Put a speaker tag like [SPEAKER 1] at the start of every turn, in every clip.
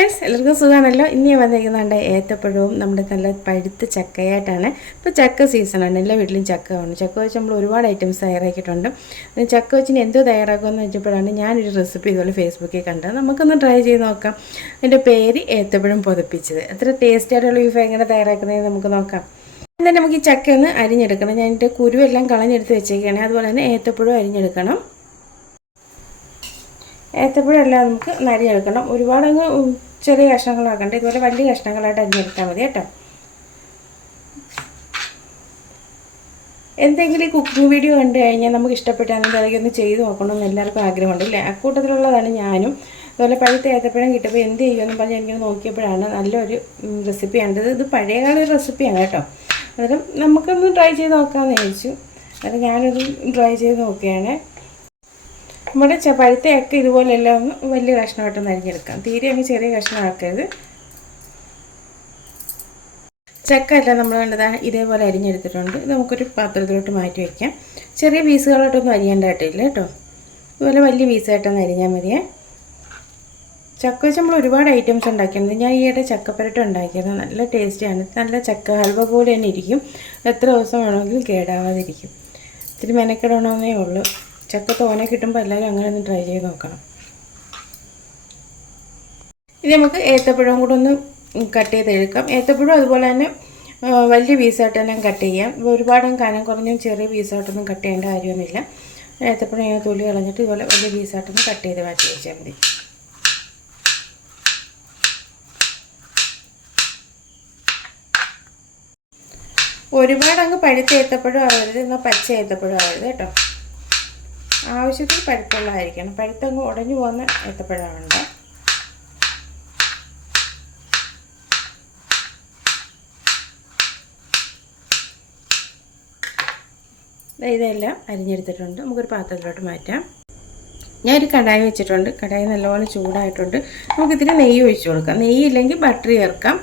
[SPEAKER 1] Friends എല്ലാവർക്കും സുഖമാണല്ലോ? ഇനി ഞാൻ വന്നിരിക്കുന്നുണ്ട് ഏത്തപ്പഴവും നമ്മുടെ നല്ല പഴുത്ത ചക്കയായിട്ടാണ്. ഇപ്പോൾ ചക്ക സീസണാണ് എല്ലാ വീട്ടിലും ചക്ക വേണം ചക്ക വെച്ച് നമ്മൾ ഒരുപാട് ഐറ്റംസ് തയ്യാറാക്കിയിട്ടുണ്ട്. ചക്ക വെച്ചിന് എന്തോ തയ്യാറാക്കുമെന്ന് വെച്ചപ്പോഴാണ് ഞാനൊരു റെസിപ്പി ഇതുപോലെ ഫേസ്ബുക്കിൽ കണ്ടത്. നമുക്കൊന്ന് ട്രൈ ചെയ്ത് നോക്കാം. എന്റെ പേര് ഏത്തപ്പഴം പൊതിപ്പിച്ചത്. എത്ര ടേസ്റ്റ് ആയിട്ടുള്ള എങ്ങനെ തയ്യാറാക്കുന്നതെന്ന് നമുക്ക് നോക്കാം. എന്നാൽ നമുക്ക് ഈ ചക്ക ഒന്ന് അരിഞ്ഞെടുക്കണം. ഞാൻ എന്റെ കുരുവെല്ലാം കളഞ്ഞെടുത്ത് വെച്ചേക്കുകയാണ് അതുപോലെ തന്നെ ഏത്തപ്പഴം അരിഞ്ഞെടുക്കണം. ഏത്തപ്പഴമെല്ലാം നമുക്ക് നരിഞ്ഞെടുക്കണം ഒരുപാട് അങ്ങ് ചെറിയ കഷ്ണങ്ങളാക്കണ്ട ഇതുപോലെ വലിയ കഷ്ണങ്ങളായിട്ട് അരിഞ്ഞെടുത്താൽ മതി കേട്ടോ. എന്തെങ്കിലും കുക്കിംഗ് വീഡിയോ കണ്ടു കഴിഞ്ഞാൽ നമുക്ക് ഇഷ്ടപ്പെട്ടാണെങ്കിൽ അതൊക്കെ ഒന്ന് ചെയ്ത് നോക്കണമെന്ന് എല്ലാവർക്കും ആഗ്രഹമുണ്ട് ഇല്ലേ അക്കൂട്ടത്തിലുള്ളതാണ് ഞാനും. അതുപോലെ പഴുത്ത ഏത്തപ്പഴം കിട്ടുമ്പോൾ എന്ത് ചെയ്യുമെന്ന് പറഞ്ഞ് എനിക്കിങ്ങനെ നോക്കിയപ്പോഴാണ് നല്ലൊരു റെസിപ്പി കണ്ടത് ഇത് പഴയകാല ഒരു റെസിപ്പിയാണ് കേട്ടോ. അന്നേരം നമുക്കൊന്ന് ട്രൈ ചെയ്ത് നോക്കാമെന്ന് ചോദിച്ചു അന്നേരം ഞാനൊന്ന് ട്രൈ ചെയ്ത് നോക്കുകയാണ്. നമ്മുടെ പഴുത്തയൊക്കെ ഇതുപോലെല്ലാം ഒന്ന് വലിയ കഷ്ണമായിട്ടൊന്ന് അരിഞ്ഞെടുക്കാം തീരെ അങ്ങ് ചെറിയ കഷ്ണമാക്കരുത്. ചക്ക എല്ലാം നമ്മൾ കണ്ടത് ഇതേപോലെ അരിഞ്ഞെടുത്തിട്ടുണ്ട്. നമുക്കൊരു പാത്രത്തിലോട്ട് മാറ്റി വയ്ക്കാം ചെറിയ പീസുകളായിട്ടൊന്നും അരിയേണ്ടതായിട്ടില്ല കേട്ടോ. ഇതുപോലെ വലിയ പീസായിട്ടൊന്ന് അരിഞ്ഞാൽ മതിയേ. ചക്ക വെച്ച് നമ്മൾ ഒരുപാട് ഐറ്റംസ് ഉണ്ടാക്കിയിട്ടുണ്ട്. ഞാൻ ഈയിടെ ചക്കപ്പരട്ട ഉണ്ടാക്കിയത് നല്ല ടേസ്റ്റിയാണ് നല്ല ചക്ക ഹൽവ പോലെ തന്നെ ഇരിക്കും. എത്ര ദിവസം വേണമെങ്കിലും കേടാവാതിരിക്കും. ഇത്തിരി മെനക്കെടണമെന്നേ ഉള്ളൂ. ചക്ക തോനെ കിട്ടുമ്പോൾ എല്ലാവരും അങ്ങനെ ഒന്ന് ട്രൈ ചെയ്ത് നോക്കണം. ഇനി നമുക്ക് ഏത്തപ്പഴം കൂടെ ഒന്ന് കട്ട് ചെയ്ത് ചെയ്തെടുക്കാം ഏത്തപ്പഴം അതുപോലെ തന്നെ വലിയ പീസായിട്ട് തന്നെ കട്ട് ചെയ്യാം. ഒരുപാടും കനം കുറഞ്ഞും ചെറിയ പീസായിട്ടൊന്നും കട്ട് ചെയ്യേണ്ട കാര്യമൊന്നുമില്ല. ഏത്തപ്പഴം ഇങ്ങനെ തൊലി കളഞ്ഞിട്ട് ഇതുപോലെ വലിയ പീസായിട്ടൊന്ന് കട്ട് ചെയ്ത് മാറ്റി വെച്ചാൽ മതി. ഒരുപാട് അങ്ങ് പഴുത്ത ഏത്തപ്പഴം ആവരുത്. എന്നാൽ പച്ച ഏത്തപ്പഴം ആവരുത് കേട്ടോ. ആവശ്യത്തിൽ പഴുത്തുള്ളതായിരിക്കണം. പഴുത്തങ്ങ് ഉടഞ്ഞു പോകുന്ന ഏത്തപ്പഴമുണ്ട് ഇതെല്ലാം അരിഞ്ഞെടുത്തിട്ടുണ്ട്. നമുക്കൊരു പാത്രത്തിലോട്ട് മാറ്റാം. ഞാനൊരു കടായി വെച്ചിട്ടുണ്ട്. കടായി നല്ലപോലെ ചൂടായിട്ടുണ്ട്. നമുക്ക് ഇത്തിരി നെയ്യ് ഒഴിച്ചു കൊടുക്കാം. നെയ്യ് ഇല്ലെങ്കിൽ ബട്ടർ ചേർക്കാം.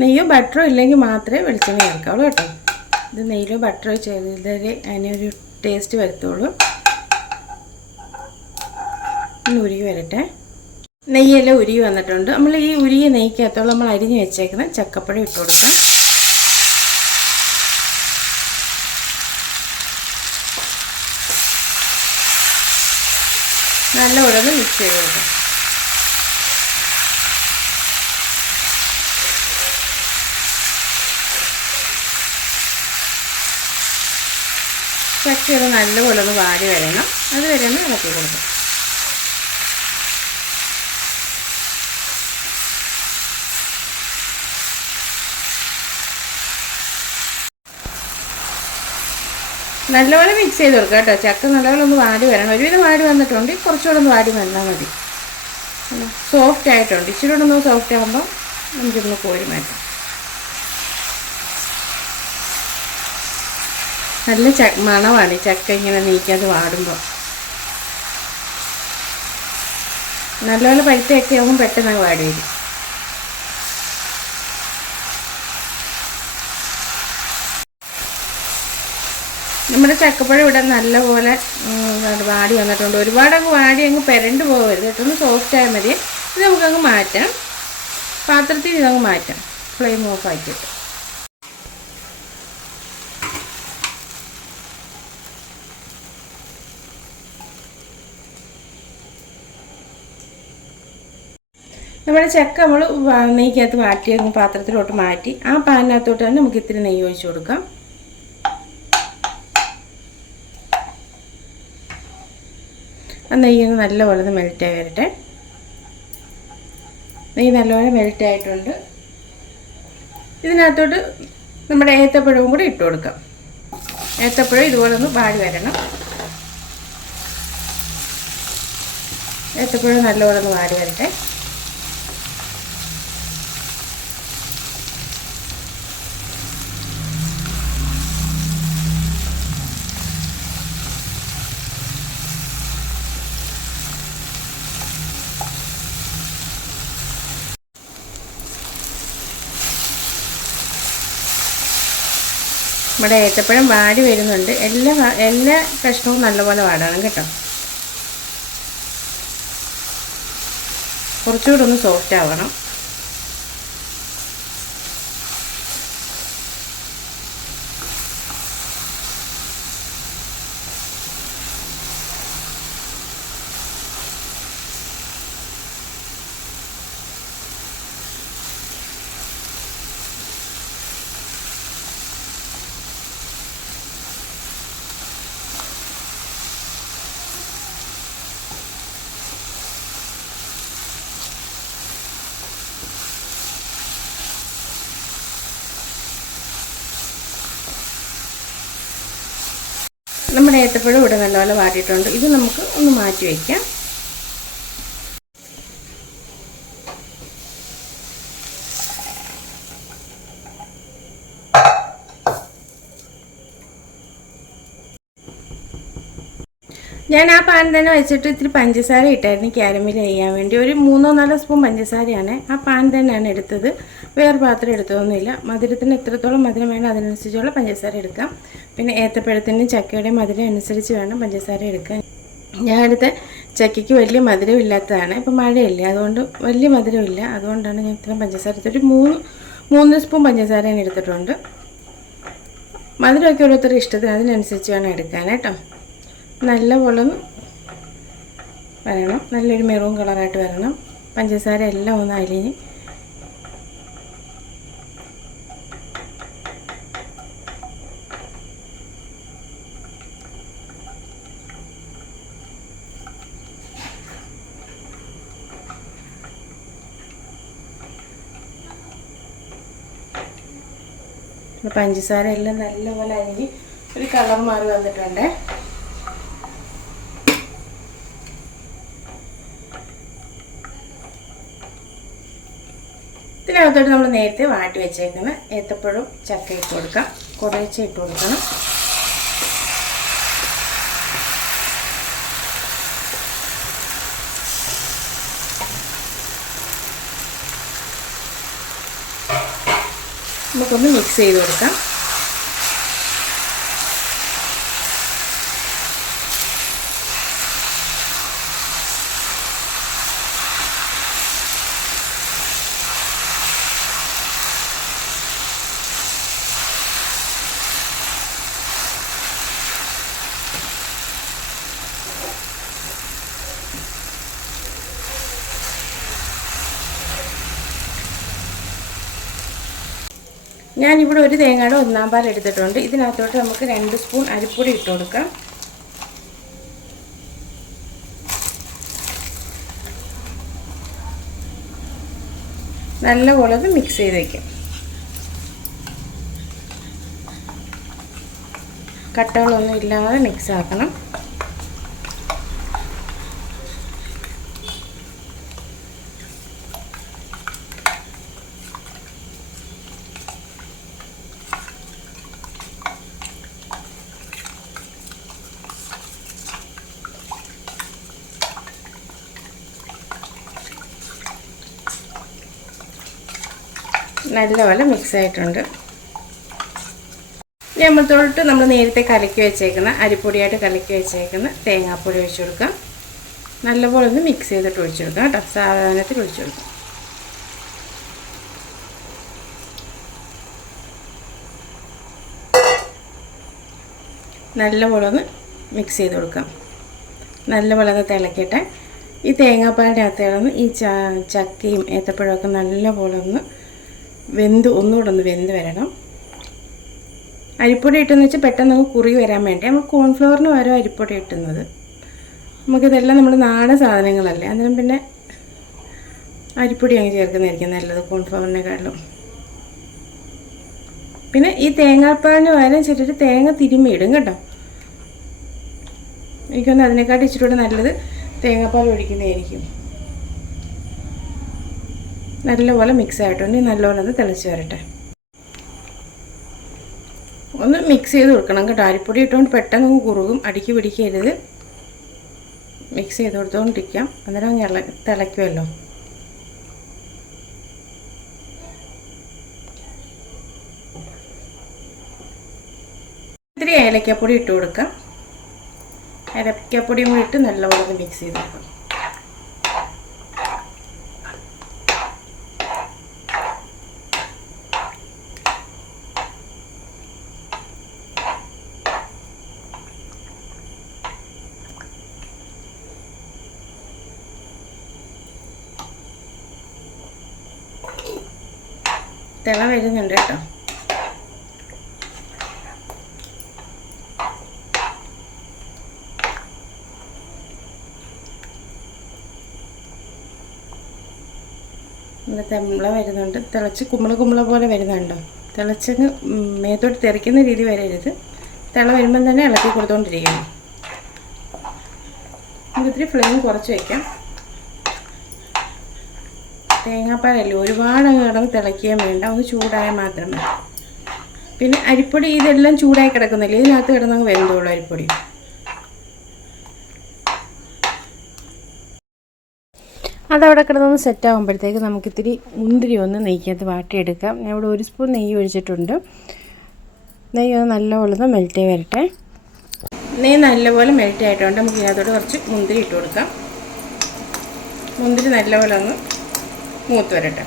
[SPEAKER 1] നെയ്യോ ബട്ടറോ ഇല്ലെങ്കിൽ മാത്രമേ വെളിച്ചെണ്ണ ചേർക്കാവുള്ളൂ കേട്ടോ. ഇത് നെയ്യിലോ ബട്ടറോ ചെയ്താലേ അതിനൊരു ടേസ്റ്റ് വരത്തുള്ളൂ. ഒന്ന് ഉരുകി വരട്ടെ. നെയ്യെല്ലാം ഉരുകി വന്നിട്ടുണ്ട്. നമ്മൾ ഈ ഉരുകിയ നെയ്ക്കകത്തോളം നമ്മൾ അരിഞ്ഞ് വെച്ചേക്കുന്ന ചക്കപ്പഴം ഇട്ട് കൊടുക്കാം. നല്ലപോലെ ഉടനെ മിക്സ് ചെയ്ത് കൊടുക്കാം. ചക്കയൊന്ന് നല്ലപോലെ ഒന്ന് വാരി വരണം. അത് വരെ ഒന്ന് ഇളക്കി കൊടുക്കാം. നല്ലപോലെ മിക്സ് ചെയ്ത് കൊടുക്കുക കേട്ടോ. ചക്ക നല്ലപോലെ ഒന്ന് വാടി വരണം. ഒരുവിധം വാടി വന്നിട്ടുണ്ട്. കുറച്ചുകൂടെ ഒന്ന് വാടി വന്നാൽ മതി. സോഫ്റ്റ് ആയിട്ടുണ്ട്. ഇച്ചിരി കൂടെ ഒന്ന് സോഫ്റ്റ് ആകുമ്പോൾ നമുക്കൊന്ന് കോരി മാറ്റാം. നല്ല ച മണമാണ് ചക്ക ഇങ്ങനെ നീക്കാതെ വാടുമ്പോൾ നല്ലപോലെ പഴുത്തൊക്കെ ആകുമ്പോൾ പെട്ടെന്ന് വാടി വരും. നമ്മുടെ ചക്കപ്പഴം ഇവിടെ നല്ലപോലെ വാടി വന്നിട്ടുണ്ട്. ഒരുപാട് അങ്ങ് വാടി അങ്ങ് പെരണ്ട് പോകരുത് കേട്ടോ. സോഫ്റ്റ് ആയാൽ മതി. ഇത് നമുക്കങ്ങ് മാറ്റാം പാത്രത്തിൽ ഇതങ്ങ് മാറ്റാം ഫ്ലെയിം ഓഫ് ആക്കിയിട്ട് നമ്മുടെ ചക്ക നമ്മൾ നെയ്ക്കകത്ത് മാറ്റി അങ്ങ് പാത്രത്തിലോട്ട് മാറ്റി ആ പാനിനകത്തോട്ട് തന്നെ നമുക്ക് ഇത്തിരി നെയ്യ് ഒഴിച്ചു കൊടുക്കാം. ആ നെയ്യൊന്ന് നല്ലപോലെ ഒന്ന് മെൽറ്റായി വരട്ടെ. നെയ്യ് നല്ലപോലെ മെൽറ്റായിട്ടുണ്ട് ഇതിനകത്തോട്ട് നമ്മുടെ ഏത്തപ്പഴവും കൂടി ഇട്ട് കൊടുക്കാം. ഏത്തപ്പഴം ഇതുപോലെ ഒന്ന് പാടി വരണം. ഏത്തപ്പഴം നല്ലപോലെ ഒന്ന് വാടി വരട്ടെ. നമ്മുടെ ഏത്തപ്പഴം വാടി വരുന്നുണ്ട്. എല്ലാ എല്ലാ കഷ്ണവും നല്ലപോലെ വാടണം കേട്ടോ. കുറച്ചുകൂടെ ഒന്ന് സോഫ്റ്റ് ആവണം. നമ്മുടെ ഏത്തപ്പഴം ഇവിടെ നല്ലപോലെ വാട്ടിയിട്ടുണ്ട് ഇത് നമുക്ക് ഒന്ന് മാറ്റി വയ്ക്കാം. ഞാൻ ആ പാൻ തന്നെ വെച്ചിട്ട് ഇത്തിരി പഞ്ചസാര ഇട്ടായിരുന്നു ക്യാരമിൽ ചെയ്യാൻ വേണ്ടി. ഒരു മൂന്നോ നാലോ സ്പൂൺ പഞ്ചസാരയാണ് ആ പാൻ തന്നെയാണ് എടുത്തത്. വേറെ പാത്രം എടുത്തതൊന്നുമില്ല മധുരത്തിന് എത്രത്തോളം മധുരം വേണം അതിനനുസരിച്ചുള്ള പഞ്ചസാര എടുക്കാം. പിന്നെ ഏത്തപ്പഴത്തിന്റെയും ചക്കയുടെയും മധുരം അനുസരിച്ച് വേണം പഞ്ചസാര എടുക്കാൻ. ഞാൻ എടുത്ത ചക്കയ്ക്ക് വലിയ മധുരമില്ലാത്തതാണ് ഇപ്പം മഴയില്ല അതുകൊണ്ട് വലിയ മധുരമില്ല അതുകൊണ്ടാണ് ഞാൻ ഇത്രയും പഞ്ചസാര എടുത്തൊരു മൂന്ന് മൂന്ന് സ്പൂൺ പഞ്ചസാര ഞാൻ എടുത്തിട്ടുണ്ട്. മധുരമൊക്കെ ഓരോരുത്തരുടെ ഇഷ്ടത്തിന് അതിനനുസരിച്ച് വേണം എടുക്കാൻ കേട്ടോ. നല്ലപോലെ വരണം. നല്ലൊരു മെറൂൺ കളറായിട്ട് വരണം. പഞ്ചസാര എല്ലാം ഒന്ന് അലിഞ്ഞ്. പഞ്ചസാര എല്ലാം നല്ലപോലെ അരിഞ്ഞ് ഒരു കളർ മാറി വന്നിട്ടുണ്ട്. ഇതിനകത്തോട്ട് നമ്മൾ നേരത്തെ വാട്ടി വെച്ചേക്കുന്ന ഏത്തപ്പഴവും ചക്ക ഇട്ട് കൊടുക്കാം. കുറേശ്ശെ ഇട്ട് കൊടുക്കണം. നമുക്കൊന്ന് മിക്സ് ചെയ്ത് കൊടുക്കാം. ഞാനിവിടെ ഒരു തേങ്ങയുടെ ഒന്നാം പാൽ എടുത്തിട്ടുണ്ട്. ഇതിനകത്തോട്ട് നമുക്ക് രണ്ട് സ്പൂൺ അരിപ്പൊടി ഇട്ട് കൊടുക്കാം. നല്ലപോലെ അത് മിക്സ് ചെയ്ത് വയ്ക്കാം കട്ടകളൊന്നും ഇല്ലാതെ മിക്സ് ആക്കണം. നല്ലപോലെ മിക്സ് ആയിട്ടുണ്ട്. നമ്മൾ തൊട്ട് നമ്മൾ നേരത്തെ കലക്കി വെച്ചേക്കുന്ന അരിപ്പൊടിയായിട്ട് കലക്കി വെച്ചേക്കുന്ന തേങ്ങാപ്പൊടി ഒഴിച്ചു കൊടുക്കാം. നല്ലപോലെ ഒന്ന് മിക്സ് ചെയ്തിട്ട് ഒഴിച്ചു കൊടുക്കാം കേട്ടോ. സാധാരണത്തിൽ ഒഴിച്ചു കൊടുക്കാം. നല്ലപോലെ ഒന്ന് മിക്സ് ചെയ്ത് കൊടുക്കാം. നല്ലപോലെ ഒന്ന് തിളക്കട്ടെ. ഈ തേങ്ങാപ്പാലിന്റെ അകത്ത് കിടന്ന് ഈ ചക്കയും ഏത്തപ്പഴമൊക്കെ നല്ലപോലെ ഒന്ന് വെന്ത് ഒന്നുകൂടെ ഒന്ന് വെന്ത് വരണം. അരിപ്പൊടി ഇട്ടെന്ന് വെച്ചാൽ പെട്ടെന്ന് നമുക്ക് കുറി വരാൻ വേണ്ടി. നമ്മൾ കോൺഫ്ലവറിന് പകരം അരിപ്പൊടി ഇട്ടുന്നത്. നമുക്കിതെല്ലാം നമ്മൾ നാടൻ സാധനങ്ങളല്ലേ. അന്നേരം പിന്നെ അരിപ്പൊടി അങ്ങ് ചേർക്കുന്നതായിരിക്കും നല്ലത് കോൺഫ്ലവറിനെക്കാളും പിന്നെ ഈ തേങ്ങാപ്പാലിന് പകരം ചെറിയൊരു തേങ്ങ തിരുമ്മി ഇടും കേട്ടോ. എനിക്കൊന്ന് അതിനെക്കാട്ടി ഇച്ചിരി കൂടെ നല്ലത് തേങ്ങാപ്പാൽ ഒഴിക്കുന്നതായിരിക്കും. നല്ലപോലെ മിക്സ് ആയിട്ടുണ്ട്. നല്ലപോലെ ഒന്ന് തിളച്ച് വരട്ടെ. ഒന്ന് മിക്സ് ചെയ്ത് കൊടുക്കണം കേട്ടോ. അരിപ്പൊടി ഇട്ടുകൊണ്ട് പെട്ടെന്ന് കുറുകും. അടുക്കി പിടിക്കരുത്. മിക്സ് ചെയ്ത് കൊടുത്തുകൊണ്ടിരിക്കാം അന്നേരം ഇള തിളയ്ക്കുമല്ലോ. ഇത്തിരി ഏലക്കപ്പൊടി ഇട്ട് കൊടുക്കാം. ഏലക്കപ്പൊടിയും കൂടി ഇട്ട് നല്ലപോലെ മിക്സ് ചെയ്ത് കൊടുക്കാം. തിള വരുന്നുണ്ട് കേട്ടോ. നല്ല വരുന്നുണ്ട്. തിളച്ച് കുമ്പിള കുമ്പിള പോലെ വരുന്നുണ്ടോ? തിളച്ചങ്ങ് മേത്തോട്ട് തെറിക്കുന്ന രീതി വരരുത്. തിള വരുമ്പം തന്നെ ഇളക്കി കൊടുത്തുകൊണ്ടിരിക്കണം നമുക്ക് ഇത്തിരി ഫ്ലെയിം കുറച്ച് വയ്ക്കാം തേങ്ങാപ്പാലല്ലേ? ഒരുപാട് കിടന്ന് തിളയ്ക്കുകയും വേണ്ട. ഒന്ന് ചൂടായാൽ മാത്രം മതി. പിന്നെ അരിപ്പൊടി ഇതെല്ലാം ചൂടായി കിടക്കുന്നില്ലേ? ഇതിനകത്ത് കിടന്നങ്ങ് വരുന്നുള്ളൂ അരിപ്പൊടി. അതവിടെ കിടന്നൊന്ന് സെറ്റ് നമുക്കിത്തിരി മുന്തിരി ഒന്ന് നെയ്ക്കകത്ത് വാട്ടിയെടുക്കാം. ഞാൻ ഇവിടെ ഒരു സ്പൂൺ നെയ്യ് ഒഴിച്ചിട്ടുണ്ട്. നെയ്യ് ഒന്ന് നല്ലപോലെ മെൽറ്റ് വരട്ടെ. നെയ്യ് നല്ലപോലെ മെൽറ്റ് ആയിട്ടുണ്ട്. നമുക്ക് ഇതിനകത്തോട്ട് കുറച്ച് മുന്തിരി ഇട്ട് കൊടുക്കാം. മുന്തിരി നല്ലപോലെ ഒന്ന് മൂത്ത് വരട്ടെ.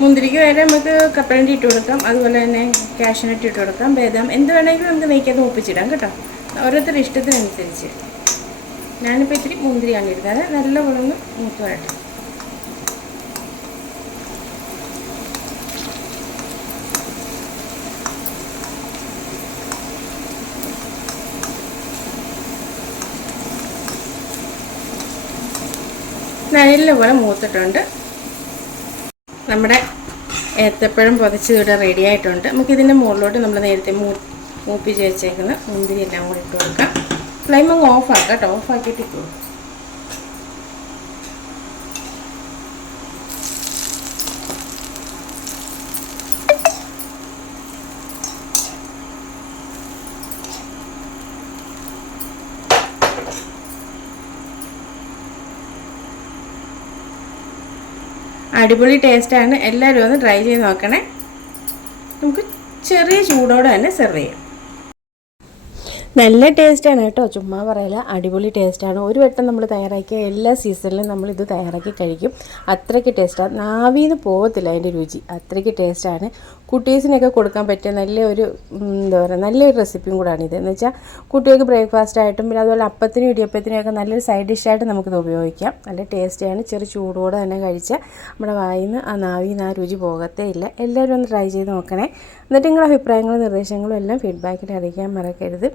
[SPEAKER 1] മുന്തിരിക്ക് വരെ നമുക്ക് കപ്പലണ്ടി ഇട്ട് കൊടുക്കാം. അതുപോലെ തന്നെ കാഷ്നട്ട് ഇട്ട് കൊടുക്കാം. ബേദാം എന്ത് വേണമെങ്കിലും നമുക്ക് നെയ്ക്കകത്ത് ഒപ്പിച്ചിടാം കേട്ടോ. ഓരോരുത്തരുടെ ഇഷ്ടത്തിനനുസരിച്ച്. ഞാനിപ്പോൾ ഇത്തിരി മുന്തിരിയാണ് ഇരുന്നത് നല്ല ഒന്ന് മൂത്ത് വരട്ടെ. നല്ലപോലെ മൂത്തിട്ടുണ്ട്. നമ്മുടെ ഏത്തപ്പഴം പൊതിച്ച് ഇവിടെ റെഡി ആയിട്ടുണ്ട്. നമുക്ക് ഇതിന്റെ മുകളിലോട്ട് നമ്മൾ നേരത്തെ മൂ മൂപ്പിച്ച് വെച്ചേക്കുന്ന മുന്തിരി എല്ലാം കൂടി ഇട്ട് കൊടുക്കാം. ഫ്ലെയിം അങ്ങ് ഓഫ് ആക്കാം കേട്ടോ. ഓഫ് ആക്കിയിട്ട് ഇട്ടു അടിപൊളി ടേസ്റ്റാണ് എല്ലാവരും ഒന്ന് ട്രൈ ചെയ്ത് നോക്കണേ. നമുക്ക് ചെറിയ ചൂടോടെ തന്നെ സെർവ് ചെയ്യാം. നല്ല ടേസ്റ്റാണ് കേട്ടോ. ചുമ്മാ പറയില്ല അടിപൊളി ടേസ്റ്റാണ് ഒരു വട്ടം നമ്മൾ തയ്യാറാക്കിയ എല്ലാ സീസണിലും നമ്മൾ ഇത് തയ്യാറാക്കി കഴിക്കും. അത്രയ്ക്ക് ടേസ്റ്റാണ് നാവിന്ന് പോകത്തില്ല അതിന്റെ രുചി. അത്രയ്ക്ക് ടേസ്റ്റാണ് കുട്ടീസിനൊക്കെ കൊടുക്കാൻ പറ്റിയ നല്ലൊരു എന്താ പറയുക നല്ലൊരു റെസിപ്പിയും കൂടാണ് ഇത് എന്ന് വെച്ചാൽ കുട്ടികൾക്ക് ബ്രേക്ക്ഫാസ്റ്റ് ആയിട്ടും പിന്നെ അതുപോലെ അപ്പത്തിനും ഇടിയപ്പത്തിനൊക്കെ നല്ലൊരു സൈഡ് ഡിഷായിട്ട് നമുക്കിത് ഉപയോഗിക്കാം. നല്ല ടേസ്റ്റിയാണ് ചെറു ചൂടോടെ തന്നെ കഴിച്ച് നമ്മുടെ വായിൽ നിന്ന് ആ നാവിൽ നിന്ന് ആ രുചി പോകത്തേ ഇല്ല. എല്ലാവരും ഒന്ന് ട്രൈ ചെയ്ത് നോക്കണേ. എന്നിട്ട് നിങ്ങളുടെ അഭിപ്രായങ്ങളും നിർദ്ദേശങ്ങളും എല്ലാം ഫീഡ്ബാക്കിൽ അറിയിക്കാൻ മറക്കരുത്.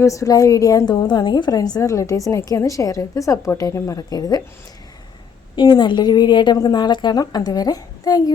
[SPEAKER 1] യൂസ്ഫുള്ളായ വീഡിയോ ആണെന്ന് തോന്നുകയാണെങ്കിൽ ഫ്രണ്ട്സിനും റിലേറ്റീവ്സിനൊക്കെ ഒന്ന് ഷെയർ ചെയ്ത് സപ്പോർട്ട് ചെയ്യാനും മറക്കരുത്. ഇനി നല്ലൊരു വീഡിയോ ആയിട്ട് നമുക്ക് നാളെ കാണാം. അതുവരെ താങ്ക്